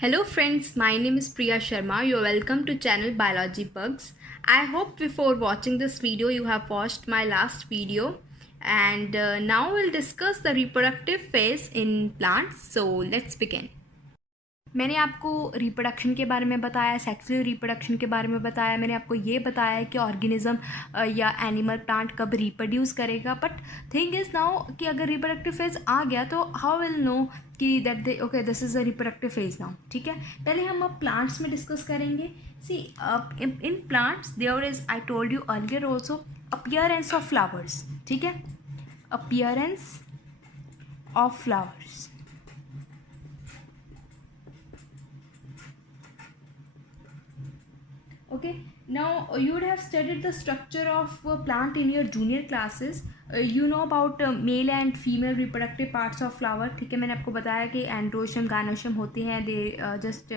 Hello friends, my name is Priya Sharma. You're welcome to channel Biology Bugs. I hope before watching this video you have watched my last video and now we'll discuss the reproductive phase in plants. So let's begin. मैंने आपको reproduction के बारे में बताया, sexual reproduction के बारे में बताया, मैंने आपको ये बताया कि ऑर्गेनिज्म या एनिमल प्लांट कब रिप्रोड्यूस करेगा. बट थिंग इज़ नाउ कि अगर रिप्रोडक्टिव फेज आ गया तो हाउ विल नो कि that they okay this is a reproductive phase now. ठीक है, पहले हम अब प्लांट्स में डिस्कस करेंगे. See in plants there is, I told you earlier also, appearance of flowers. ठीक है, appearance of flowers. Okay, now you would have studied the structure of a plant in your junior classes. You know about male and female reproductive parts of flower. ठीक है, मैंने आपको बताया कि androecium गायनोशम होते हैं, दे just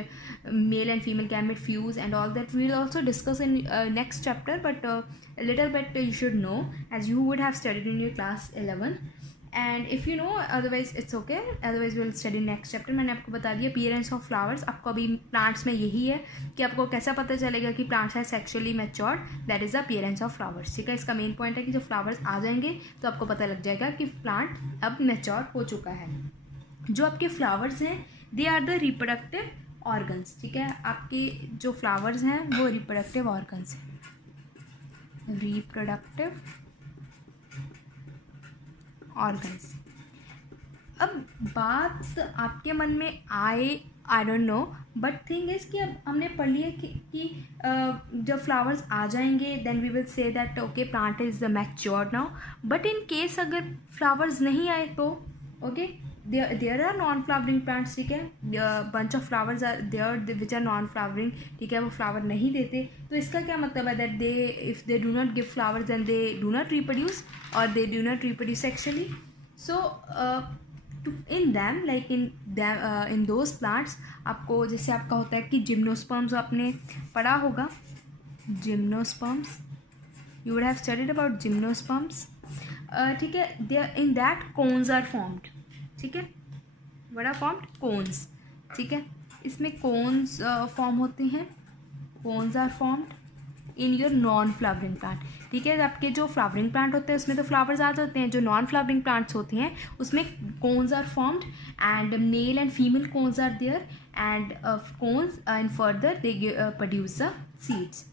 male and female gamete fuse and all that. We will also discuss in next chapter, but a little bit you should know as you would have studied in your class 11. And if you know otherwise it's okay, otherwise will study next chapter. मैंने आपको बता दिया appearance of flowers. आपको अभी plants में यही है कि आपको कैसा पता चलेगा कि प्लांट्स है sexually matured, that is the appearance of flowers. ठीक है, इसका मेन पॉइंट है कि जब फ्लावर्स आ जाएंगे तो आपको पता लग जाएगा कि प्लांट अब मैच्योर हो चुका है. जो आपके फ्लावर्स हैं they are the reproductive organs. ठीक है, आपके जो फ्लावर्स हैं वो रिप्रोडक्टिव ऑर्गन्स हैं, रिप्रोडक्टिव ऑर्गन्स. अब बात आपके मन में आए, I don't know, but thing is कि अब हमने पढ़ लिया कि जब फ्लावर्स आ जाएंगे then we will say that okay plant is matured now. But in case अगर फ्लावर्स नहीं आए तो okay there are non flowering plants. ठीक है, bunch of flowers are there which are non flowering. ठीक है, वो फ्लावर नहीं देते. तो इसका क्या मतलब है that they if they do not give flowers then they do not reproduce और they do not reproduce sexually. So in them like in those plants आपको जैसे आपका होता है कि जिम्नोस्पर्म्स आपने पढ़ा होगा, gymnosperms you would have studied about gymnosperms. ठीक है, there in that cones are formed. ठीक है, व्हाट आर फॉर्म्ड? कोन्स. ठीक है, इसमें कोन्स फॉर्म होते हैं, cones are formed in your non flowering plant. ठीक है, आपके जो फ्लावरिंग प्लांट होते हैं उसमें तो फ्लावर्स आ जाते हैं, जो नॉन फ्लावरिंग प्लांट्स होते हैं उसमें cones are formed and male and female cones are there and cones and further they produce the seeds.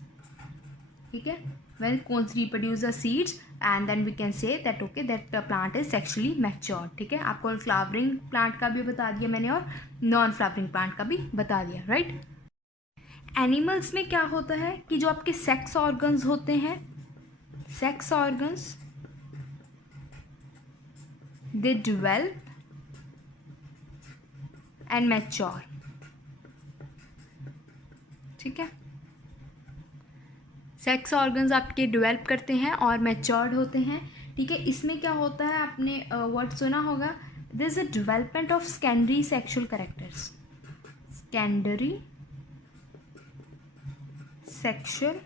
ठीक है, when cones reproduce the seeds and then we can say that okay that the plant is sexually matured. ठीक है, आपको flowering plant का भी बता दिया मैंने और नॉन फ्लावरिंग प्लांट का भी बता दिया, राइट. एनिमल्स में क्या होता है कि जो आपके सेक्स ऑर्गन्स होते हैं, sex organs they develop and mature. ठीक है, सेक्स ऑर्गन्स आपके डेवलप करते हैं और मैच्योर्ड होते हैं. ठीक है, इसमें क्या होता है आपने वर्ड सुना होगा, this is a development of secondary sexual characters, secondary sexual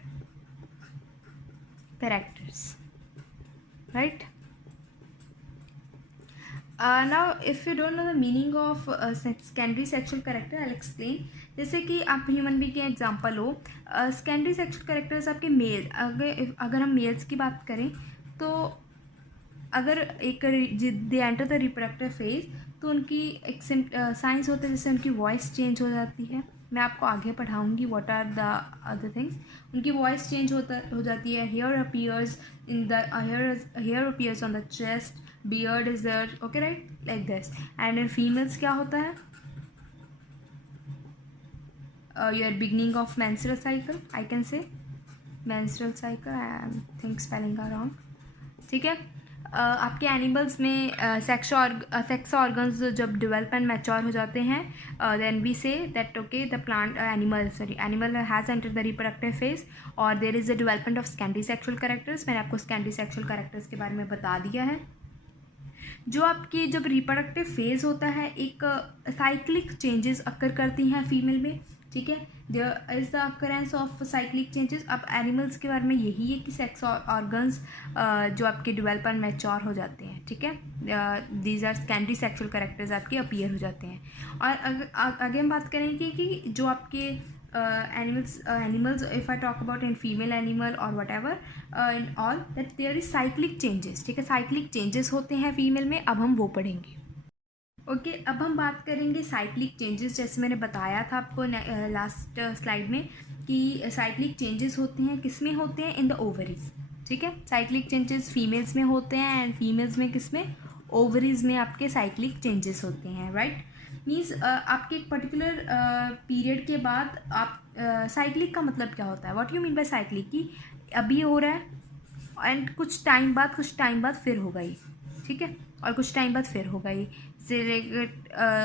characters, right. Now if you don't know the meaning of secondary sexual character I'll explain. जैसे कि आप ह्यूमन बीइंग के एग्जांपल हो, सेकेंडरी सेक्सुअल कैरेक्टर्स आपके mail, अगर हम mails की बात करें तो अगर एक they enter the reproductive phase तो उनकी एक साइंस होता है जैसे उनकी वॉइस चेंज हो जाती है. मैं आपको आगे पढ़ाऊँगी what are the other things. उनकी वॉइस चेंज हो जाती है, hair appears in the hair appears on the chest, beard is there, okay, right, like this. And in females क्या होता है, your beginning of menstrual cycle, I can say menstrual cycle, I think spelling are wrong. ठीक है, आपके animals में sex organs जब develop and mature हो जाते हैं then we say that okay the plant animal has enter the reproductive phase और there is the development of secondary sexual characters. मैंने आपको सेकेंडरी सेक्सुअल कैरेक्टर्स के बारे में बता दिया है. जो आपकी जब रिप्रोडक्टिव फेज़ होता है एक साइक्लिक चेंजेस अकर करती हैं फीमेल में, ठीक है। There is the occurrence of cyclic changes. अब एनिमल्स के बारे में यही है कि सेक्स ऑर्गन्स जो आपके डेवलप एंड मैच्योर हो जाते हैं, ठीक है। These are candy sexual characters आपके अपीयर हो जाते हैं। और आगे हम बात करेंगे कि जो आपके animals, if I talk about in female animal or whatever in all, that there is cyclic changes, ठीक है। cyclic changes होते हैं फीमेल में, अब हम वो पढ़ेंगे। ओके अब हम बात करेंगे साइक्लिक चेंजेस। जैसे मैंने बताया था आपको लास्ट स्लाइड में कि साइक्लिक चेंजेस होते हैं, किस में होते हैं? इन द ओवरीज, ठीक है। साइक्लिक चेंजेस फीमेल्स में होते हैं एंड फीमेल्स में किस में? ओवरीज में आपके साइक्लिक चेंजेस होते हैं, राइट। मीन्स आपके एक पर्टिकुलर पीरियड के बाद आप साइक्लिक का मतलब क्या होता है? What you mean by cyclic? कि अभी हो रहा है एंड कुछ टाइम बाद फिर होगा ये, ठीक है। और कुछ टाइम बाद फिर होगा ये।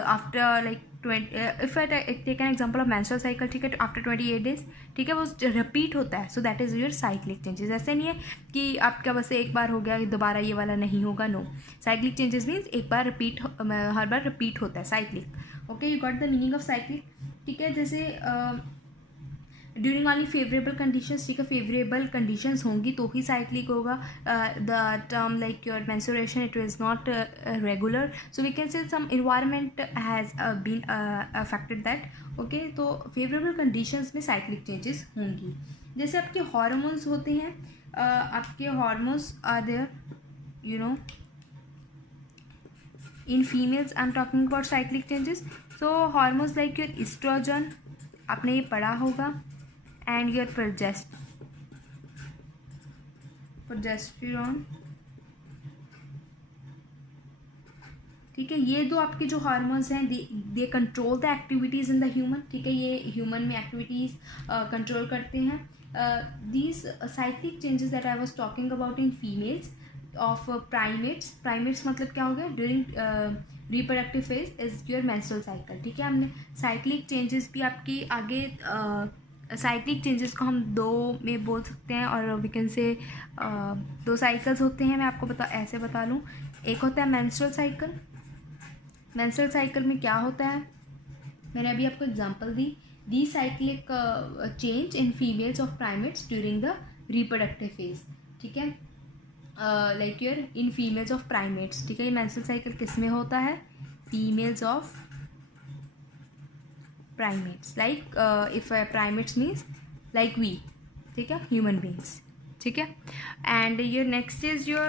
After like 20 if I take an example of menstrual cycle, ठीक है, आफ्टर 28 डेज, ठीक है, वो रिपीट होता है। So that is your cyclic changes. ऐसे नहीं है कि आपका बस एक बार हो गया दोबारा ये वाला नहीं होगा, नो। साइक्लिक चेंजेस मीन्स एक बार रिपीट, हर बार रिपीट होता है cyclic. Okay, you got the meaning of cyclic, ठीक है। जैसे ड्यूरिंग ऑनली फेवरेबल कंडीशंस, ठीक है, फेवरेबल कंडीशंस होंगी तो ही साइक्लिक होगा। The term like your menstruation it is not regular, so we can say some environment has been affected that, okay. तो फेवरेबल कंडीशंस में साइक्लिक चेंजेस होंगी। जैसे आपके हार्मोन्स होते हैं, आपके hormones are there, you know, in females I am talking about cyclic changes. So hormones like your oestrogen, आपने ये पढ़ा होगा, एंड योर प्रोजेस्टेरॉन, ठीक है। ये दो आपके जो हार्मोन्स हैं they control the activities in the human, ठीक है। ये ह्यूमन में एक्टिविटीज़ कंट्रोल करते हैं। These cyclic changes that I was talking about in females of primates मतलब क्या हो गया? During reproductive phase is your menstrual cycle, ठीक है। हमने साइक्लिक चेंजेस भी आपकी आगे साइक्लिक चेंजेस को हम दो में बोल सकते हैं, और वी कैन से दो साइकिल्स होते हैं। मैं आपको ऐसे बता लूँ, एक होता है मेंस्ट्रुअल साइकिल। मेंस्ट्रुअल साइकिल में क्या होता है? मैंने अभी आपको example the cyclic change in females of primates during the reproductive phase, ठीक है, like your in females of primates, ठीक है। ये मेंस्ट्रुअल साइकिल किस में होता है? Females of primates, like if primates means like we, ठीक है, human beings, ठीक है। and your next is your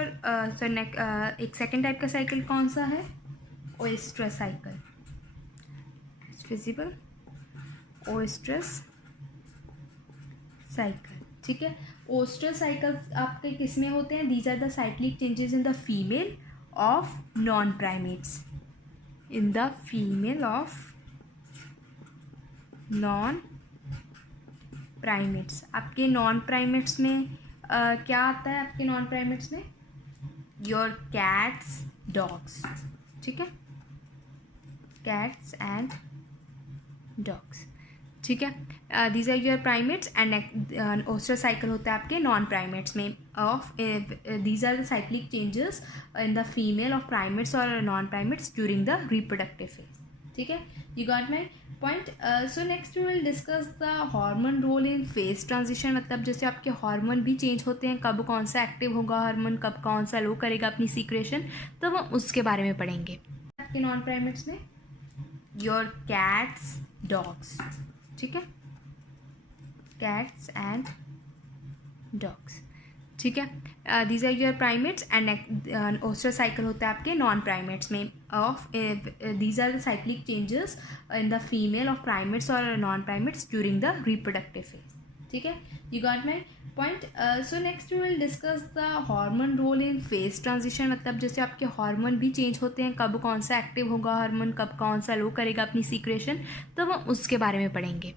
एक सेकेंड टाइप का साइकिल कौन सा है? Oestrous cycle, visible oestrous cycle, ठीक है। ओएस्ट्रस साइकिल्स आपके किस में होते हैं? These are the cyclic changes in the female of non primates, in the female of non primates. आपके नॉन प्राइमेट्स में क्या आता है? आपके नॉन प्राइमेट्स में योर कैट्स, डॉग्स, ठीक है, कैट्स एंड डॉग्स, ठीक है। These are your primates and ओएस्ट्रस cycle होता है आपके नॉन प्राइमेट्स में of these are the cyclic changes in the female of primates और non primates during the reproductive phase, ठीक है। You got my point. So next we will discuss the hormone role in phase transition. मतलब जैसे आपके hormone भी change होते हैं, कब कौन सा एक्टिव होगा हार्मोन, कब कौन सा लो करेगा अपनी सीक्रेशन, तो हम उसके बारे में पढ़ेंगे। आपके नॉन प्राइमेट्स में योर कैट्स, डॉग्स, ठीक है, कैट्स एंड डॉग्स, ठीक है। These are your primates and ओएस्ट्रस cycle होता है आपके नॉन प्राइमेट्स में of these are the cyclic changes in the female of primates और non primates during the reproductive phase, ठीक है। You got my point. So next we will discuss the hormone role in phase transition. मतलब जैसे आपके hormone भी change होते हैं, कब कौन सा एक्टिव होगा हार्मोन, कब कौन सा लो करेगा अपनी सीक्रेशन, तो हम उसके बारे में पढ़ेंगे।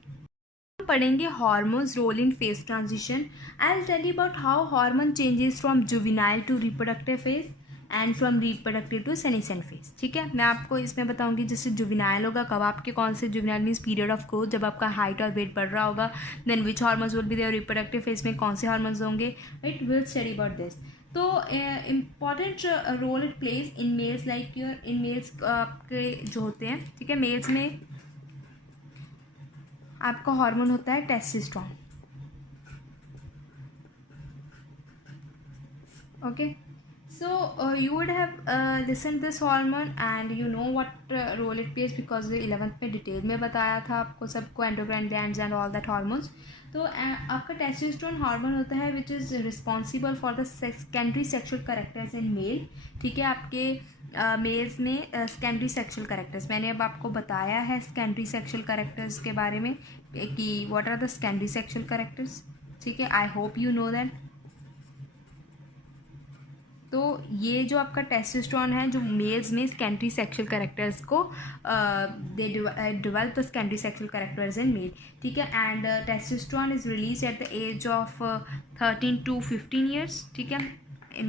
पढ़ेंगे hormones role in phase transition. I will tell you about how hormone changes from juvenile to reproductive phase and from reproductive to senescent phase, ठीक है। मैं आपको इसमें बताऊंगी जैसे जुवेनाइल होगा कब आपके कौन से, juvenile means period of growth, जब आपका हाइट और वेट बढ़ रहा होगा, then which hormones will be there reproductive phase में कौन से हार्मोन्स होंगे, right, will study about this. तो important role it plays in males like in males आपके जो होते हैं, ठीक है, मेल्स में आपका हार्मोन होता है testosterone. Okay, so you would have listened this hormone and you know what role it plays because 11th में डिटेल में बताया था आपको सबको, endocrine glands and all that hormones. तो आपका टेस्टोस्टेरोन हार्मोन होता है which is responsible for the secondary sexual characters in male. ठीक है, आपके मेल्स में सेकेंडरी सेक्शुअल कैरेक्टर्स, मैंने अब आपको बताया है सेकेंडरी सेक्शुअल कैरेक्टर्स के बारे में कि what are the secondary sexual characters. ठीक है, I hope you know that. तो ये जो आपका टेस्टोस्टेरोन है जो मेल्स में सेकेंडरी सेक्शुअल कैरेक्टर्स को they develop the secondary sexual characters in male. ठीक है, and testosterone is release at the age of 13 to 15 years. ठीक है, in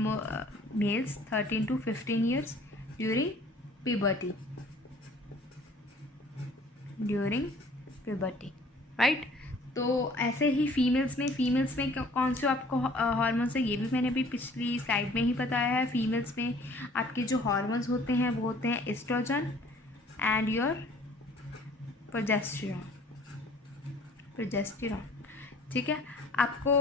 males 13 to 15 years during puberty, right. तो ऐसे ही फीमेल्स में कौन से आपको हार्मोन्स है, ये भी मैंने अभी पिछली स्लाइड में ही बताया है. फीमेल्स में आपके जो हार्मोन्स होते हैं वो होते हैं एस्ट्रोजन एंड योर प्रोजेस्टेरॉन. ठीक है, आपको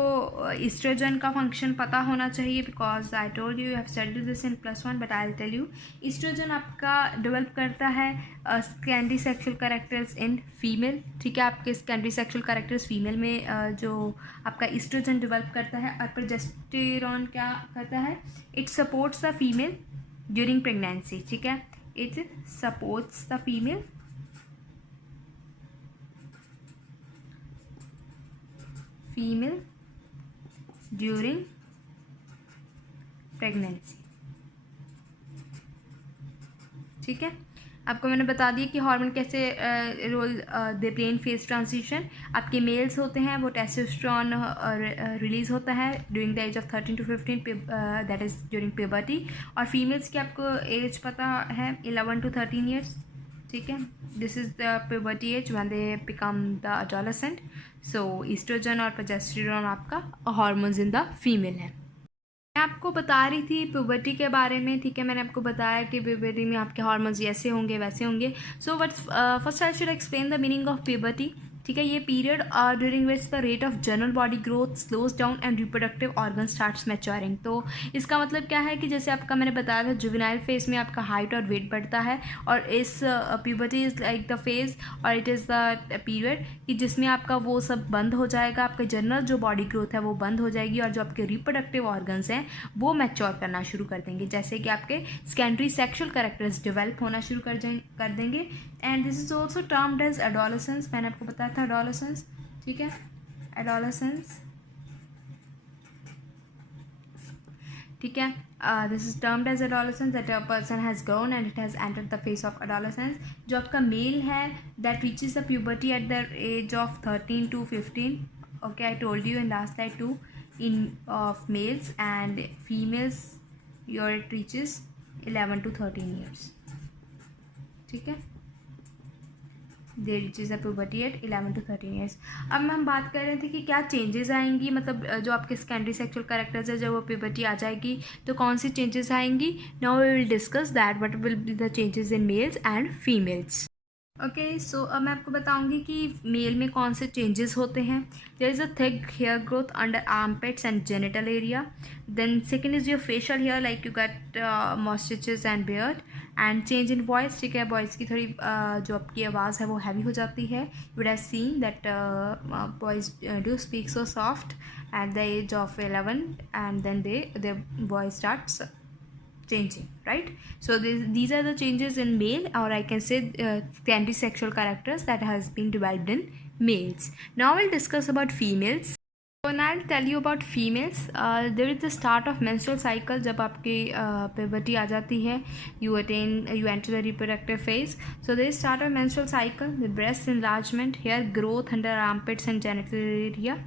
ईस्ट्रोजन का फंक्शन पता होना चाहिए because I told you have studied this in +1 but I will tell you. Oestrogen आपका डेवलप करता है secondary sexual characters in female. ठीक है, आपके सेकेंडरी सेक्शुअल कैरेक्टर्स फीमेल में जो आपका ईस्ट्रोजन डेवलप करता है. और प्रोजेस्टेरॉन क्या करता है, it supports the female during pregnancy. ठीक है, it supports the female during pregnancy. ठीक है, आपको मैंने बता दिया कि हार्मोन कैसे role they play in phase transition. आपके मेल्स होते हैं वो टेस्टोस्टेरोन रिलीज होता है during the age of 13 to 15 that is during puberty. और फीमेल्स की आपको एज पता है 11 to 13 ईयर्स. ठीक है, this is the puberty age when they become the adolescent. So oestrogen और प्रोजेस्टेरॉन आपका हार्मोन्स इन द फीमेल है. मैं आपको बता रही थी प्यूबर्टी के बारे में. ठीक है, मैंने आपको बताया कि प्यूबर्टी में आपके हार्मोन्स ऐसे होंगे वैसे होंगे. So but first I should explain the meaning of puberty. ठीक है, ये period during which the rate of general body growth slows down and reproductive organ starts maturing. तो इसका मतलब क्या है कि जैसे आपका मैंने बताया था जुवेनाइल फेज में आपका हाइट और वेट बढ़ता है और इस puberty is like the phase और इट इज़ द पीरियड कि जिसमें आपका वो सब बंद हो जाएगा. आपका जनरल जो बॉडी ग्रोथ है वो बंद हो जाएगी और जो आपके रिप्रोडक्टिव ऑर्गन्स हैं वो मैच्योर करना शुरू कर देंगे, जैसे कि आपके सेकेंडरी सेक्शुअल कैरेक्टर्स डेवलप होना शुरू कर देंगे. And this is also termed as adolescence. मैंने आपको बताया था एडोलेसेंस. ठीक है, एडोलेसेंस. ठीक है, this is termed as adolescence that a person has grown and it has entered the phase of adolescence. जो आपका मेल है that reaches the puberty at the age of 13 to 15. Okay, I told you in last slide too in of males and females your it reaches 11 to 13 years. ठीक है, they reaches the puberty at 11 to 13 years. अब हम बात कर रहे थे कि क्या चेंजेस आएंगी, मतलब जो आपके सेकेंडरी सेक्शुअल कैरेक्टर्स है जब वो प्यूबर्टी आ जाएगी तो कौन सी चेंजेस आएंगी. Now we will discuss that what will be the changes in males and females. Okay, so अब मैं आपको बताऊंगी कि मेल में कौन से चेंजेस होते हैं. There is a thick hair growth under armpits and genital area. Then second is your facial hair like you get moustaches and beard. And change in voice. ठीक है, वॉइस की थोड़ी जो आपकी आवाज़ है वो हैवी हो जाती है. You would have seen that boys do speak so soft at the age of 11 and then their voice starts changing, right? So these are the changes in male, or I can say secondary sexual characters that has been developed in males. Now we'll discuss about females. So now I'll tell you about females. There is the start of menstrual cycle. जब आपकी puberty आ जाती है, you enter the reproductive phase. So there is start of menstrual cycle, the breast enlargement, hair growth under armpits and genital area.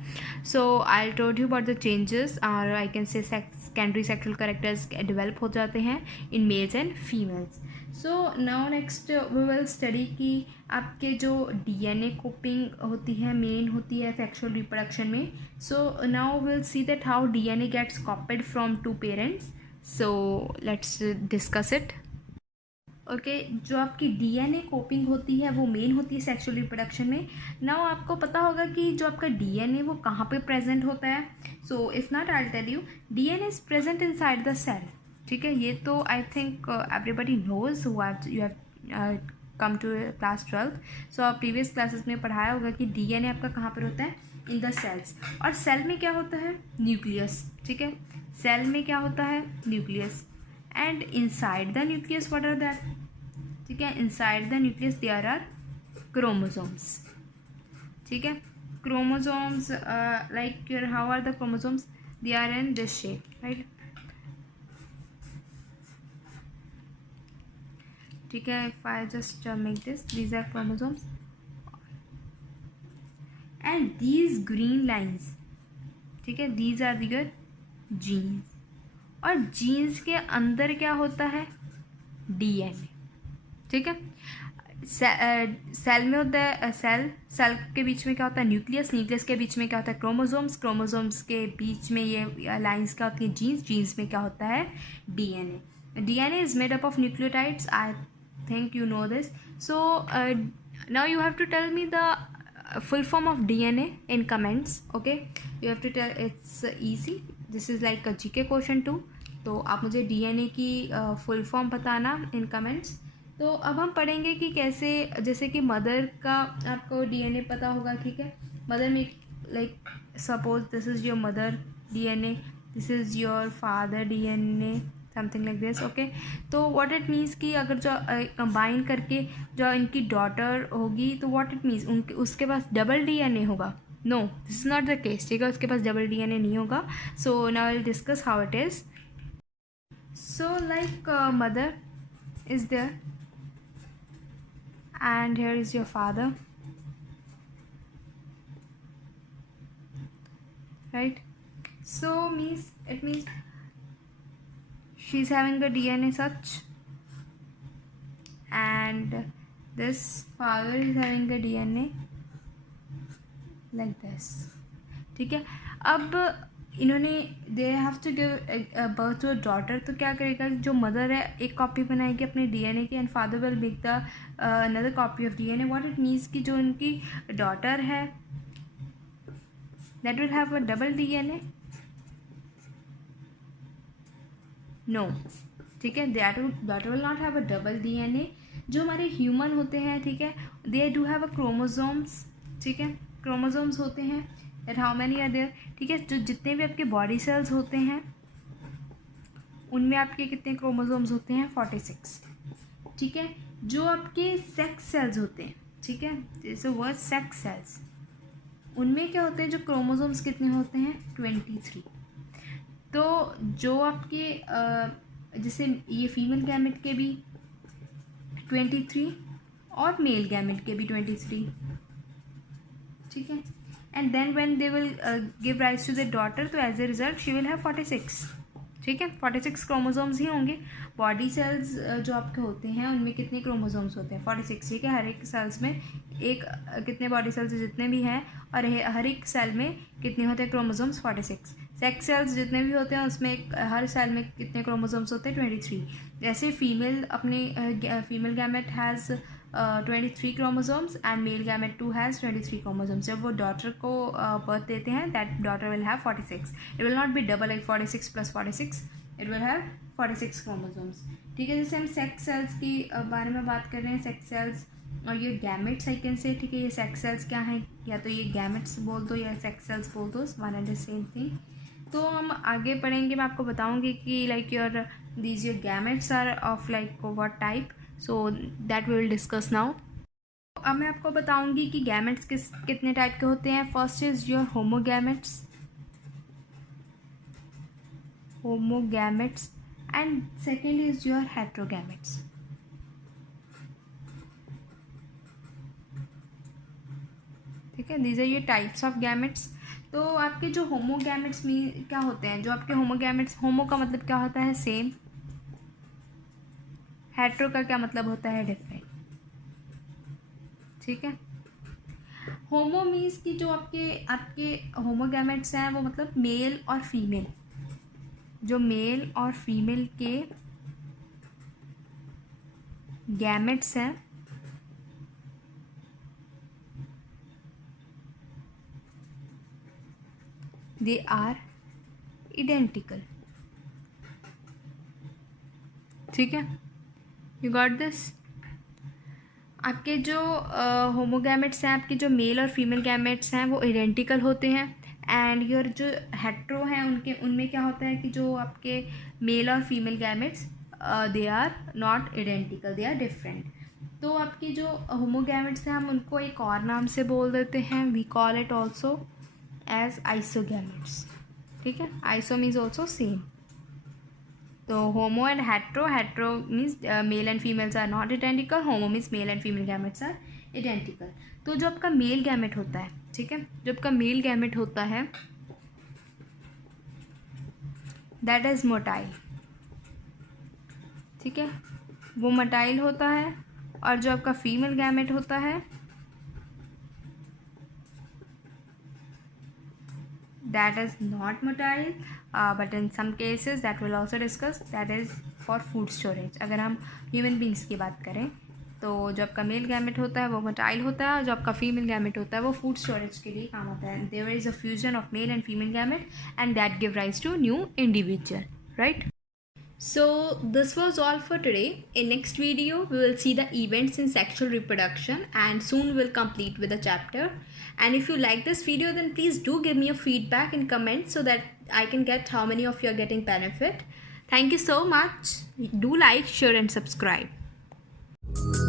So I told you about the changes, or I can say secondary sexual characters develop हो जाते हैं in males and females. So now next we will study कि आपके जो DNA coping होती है main होती है सेक्सुअल रिप्रोडक्शन में. So now will see that how DNA gets copied from two parents. So let's discuss it. Okay जो आपकी डीएनए कोपिंग होती है वो मेन होती है सेक्सुअल रिप्रोडक्शन में. नाउ आपको पता होगा कि जो आपका डीएनए वो कहाँ पे प्रेजेंट होता है. So if not I will tell you. DNA is present inside the cell. ठीक है ये तो I think everybody knows you have come to class 12. So आप प्रीवियस क्लासेस में पढ़ाया होगा कि डीएनए आपका कहाँ पर होता है इन द सेल्स. और सेल में क्या होता है न्यूक्लियस. ठीक है सेल में क्या होता है nucleus. And inside the nucleus what are that. ठीक है inside the nucleus there are chromosomes. ठीक है chromosomes like your how are the chromosomes they are in this shape right. ठीक है if I just make this these are chromosomes and these green lines. ठीक है these are your genes. और genes के अंदर क्या होता है डीएनए. ठीक है सेल में होता है सेल के बीच में क्या होता है न्यूक्लियस. न्यूक्लियस के बीच में क्या होता है क्रोमोसोम्स. क्रोमोसोम्स के बीच में ये लाइंस क्या होती है जीन्स. जीन्स में क्या होता है DNA. DNA is made up of nucleotides. I think you know this. So now you have to tell me the full form of DNA in comments. Okay you have to tell. It's easy. This is like a GK question too. तो आप मुझे DNA की full form बताना इन comments. तो अब हम पढ़ेंगे कि कैसे जैसे कि मदर का आपको DNA पता होगा. ठीक है मदर में like suppose this is your mother DNA, this is your father DNA, something like this. Okay तो व्हाट इट मीन्स कि अगर जो कंबाइन करके जो इनकी डॉटर होगी तो व्हाट इट मीन्स उनके उसके पास डबल डीएनए होगा. No this is not the case. ठीक है उसके पास डबल डीएनए नहीं होगा. So now I will discuss how it is. So like mother is there and here is your father right. So it means she's having a DNA such and this father is having a DNA like this. ठीक है अब इन्होंने they have to give birth to a daughter. तो क्या करेगा जो mother है एक कॉपी बनाएगी अपने डीएनए की and father will make the another copy of DNA. What it means कि जो उनकी डॉटर है that will have a double DNA. No ठीक है daughter will not have a double DNA. जो हमारे ह्यूमन होते हैं ठीक है they do have a chromosomes. ठीक है क्रोमोसोम्स होते हैं that how many are there. ठीक है जो जितने भी आपके बॉडी सेल्स होते हैं उनमें आपके कितने क्रोमोसोम्स होते हैं 46. ठीक है जो आपके सेक्स सेल्स होते हैं ठीक है जैसे वर्ड सेक्स सेल्स उनमें क्या होते हैं जो क्रोमोसोम्स कितने होते हैं 23. तो जो आपके जैसे ये फीमेल गैमेट के भी 23 और मेल गैमेट के भी 23. ठीक है and then when they will give rise to the daughter तो as a result she will have 46. ठीक है 46 क्रोमोसोम्स ही होंगे. बॉडी सेल्स जो आपके होते हैं उनमें कितने क्रोमोसोम्स होते हैं 46. ठीक है हर एक सेल्स में एक कितने बॉडी सेल्स जितने भी हैं और हर एक सेल में कितने होते हैं क्रोमोसोम्स 46. सेक्स सेल्स जितने भी होते हैं उसमें हर सेल में कितने क्रोमोसोम्स होते हैं 23. जैसे फीमेल अपने female gamete has 23 chromosomes and male gamete too has 23 chromosomes. जब वो डॉटर को बर्थ देते हैं that daughter will have 46. It will not be double like 46 + 46. It will have 46 chromosomes. ठीक है जैसे हम सेक्स सेल्स की बारे में बात कर रहे हैं. सेक्स सेल्स और ये गैमेट्स आई कैन से. ठीक है ये सेक्स सेल्स क्या हैं या तो ये गैमेट्स बोल दो या सेक्स सेल्स बोल दो one and the same thing. तो हम आगे पढ़ेंगे मैं आपको बताऊंगी कि like your these your gametes are of like what type. So that we will discuss now. अब मैं आपको बताऊंगी कि गैमेट्स कितने टाइप के होते हैं. First is your homogametes and second is your heterogametes. ठीक है these are your types of gametes. तो आपके जो होमोगैमेट्स में क्या होते हैं जो आपके होमोगैमेट्स होमो का मतलब क्या होता है सेम हेट्रो का क्या मतलब होता है? डिफरेंट। ठीक है। होमो मीन्स की जो आपके आपके होमोगैमेट्स हैं वो मतलब मेल और फीमेल, जो मेल और फीमेल के गैमेट्स हैं दे आर इडेंटिकल। ठीक है, यू गॉट दिस। आपके जो होमोगैमेट्स हैं, आपके जो मेल और फीमेल गैमेट्स हैं वो आइडेंटिकल होते हैं, एंड योर जो हेट्रो हैं उनमें क्या होता है कि जो आपके मेल और female gametes they are not identical, they are different. तो आपकी जो होमोगैमेट्स हैं हम उनको एक और नाम से बोल देते हैं, we call it also as isogametes. ठीक है, आइसो मीन्स ऑल्सो सेम। तो homo and hetero, hetero means male and females are not identical, homo means male and female gametes are identical. तो जो आपका मेल गैमेट होता है, ठीक है, जो आपका मेल गैमेट होता है दैट इज मोटाइल। ठीक है, वो मोटाइल होता है, और जो आपका फीमेल गैमेट होता है that is not motile, but in some cases that we'll also discuss, that is for food storage। अगर हम ह्यूमन बींग्स की बात करें तो जो आपका मेल गैमेट होता है वो मोटाइल होता है, और जो आपका फीमेल गैमेट होता है वो फूड स्टोरेज के लिए काम आता है। There is a fusion of male and female gamete and that give rise to new individual, right? So this was all for today. In next video we will see the events in sexual reproduction, and soon we'll complete with the chapter. And if you like this video, then please do give me a feedback in comments so that I can get how many of you are getting benefit. Thank you so much. Do like, share and subscribe.